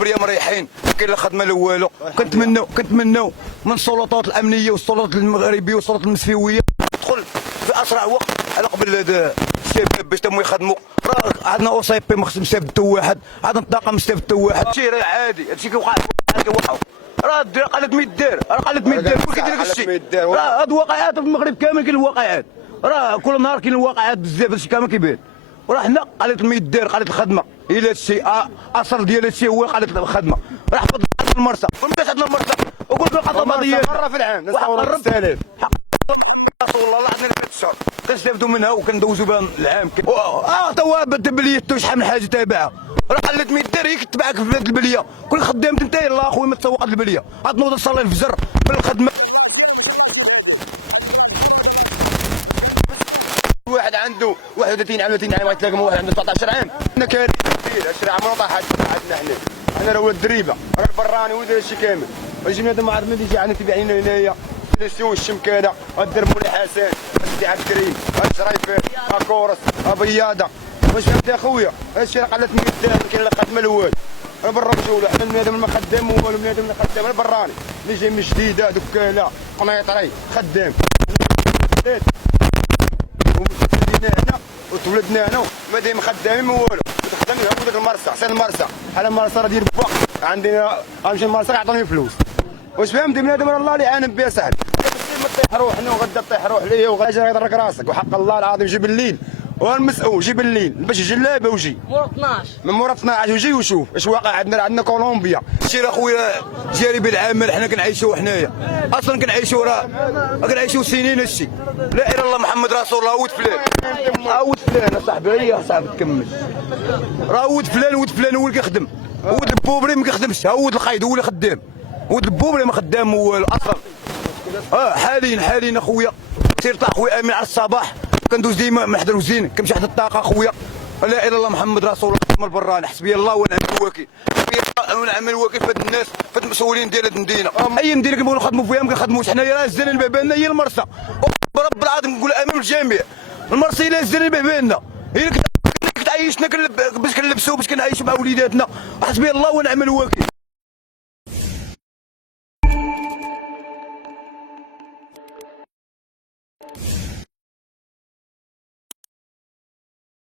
بريا مريحين، ما كاين لا خدمه لا والو. كنتمناو من السلطات الامنيه والسلطات المغربيه والسلطات المسفيويه تدخل في اسرع وقت على قبل هذا الشباب باش تمو يخدموا. راه عندنا او سي بي ما خصش مستافد واحد، عندنا الطاقم مستافد واحد. هادشي راه عادي، هادشي كيوقع راه قالت ما يدار، راه قالت ما يدار، كل كيدير هادشي. راه هاد الواقعات في المغرب كامل كاين الواقعات، راه كل نهار كاين الواقعات بزاف، هادشي كامل كيبان. وراه حنا قالت ما يدار، قالت الخدمه هي هادشي اصل ديال هادشي هو قالت الخدمه. راه حفظ المرسى، فهمت عندنا المرسى وقلت له القضيه مره في العام نستورد 6000 والله الله عندنا 3 شهور كنستافدوا منها وكندوزوا بها العام. حتى هو بليته شحال من حاجه تابعه. راه قالت ما يدار هي كتبعك في هذه البليه، كل خدام انت يلاه اخويا ما تسوق هذه البليه، غتنوض تصلي الفجر بالخدمه. واحد عنده 31 عام 30 عام غيتلاقى مع واحد عنده 19 عام. حنا كارثه كبيره، هادشي راه عمرو طاح عندنا حنا راه ولاد الدريبه، راه البراني ولد هادشي كامل. يجي بنادم ما عرف ملي يجي عندنا تبع لنا هنايا سيليسيون الشمكانه، غدير مولاي حسن، غادي عبد الكريم، غشرايفات، غكورس، غبياضه. واش فهمت يا خويا؟ هادشي راه قالت 100 درهم ما كاين لا خدمه لا والو. راه برا مجوله، حنا بنادم ما خدام والو، بنادم اللي خدام البراني اللي جاي من جديده دكاله قنيطري خدام. هنا وتولدنا هنا ما دايما خدامين ما والو، تخدم هو داك المرسى حسن المرسى على المرسى راه دير با عندنا غنمشي المرسى يعطوني فلوس. واش فهمتي بنادم راه الله اللي عانم بها سهل. ما تطيح روحنا وغدا تطيح روح ليا وغادي يضرك راسك وحق الله العظيم. جي بالليل والمسؤول جي بالليل باش جلابه وجي مورا 12 من مورا 12 وجي وشوف اش واقع عندنا كولومبيا. سير اخويا جانب العمل حنا كنعيشوا حنايا، اصلا كنعيشوا راه كنعيشوا سنين هادشي. لا اله الا الله محمد رسول الله. ود فلان ود فلان اصاحبي يا صاحبي تكمل. راه ود فلان هو اللي كيخدم، ود البوبري ما كيخدمش، ود القايد هو اللي خدام، ود البوبري ما خدام والو اصلا. حاليا اخويا سير طاح خويا امين على الصباح كندوز ديما من حدا الوزين كنمشي حدا الطاقه اخويا. لا اله الا الله محمد رسول الله. من البراني حسبي الله ونعم الوكيل، حسبي الله ونعم الوكيل في هاد الناس، في المسؤولين ديال هاد المدينه. اي مدينه كنبغيو نخدموا فيها ما كنخدموش حنايا. راه الزنا الباب لنا هي المرسى، رب العظيم نقول امام الجميع المرسى هي الزنا الباب لنا، هي اللي كتعيشنا باش كنلبسوا باش كنعيشوا مع وليداتنا. حسبي الله ونعم الوكيل.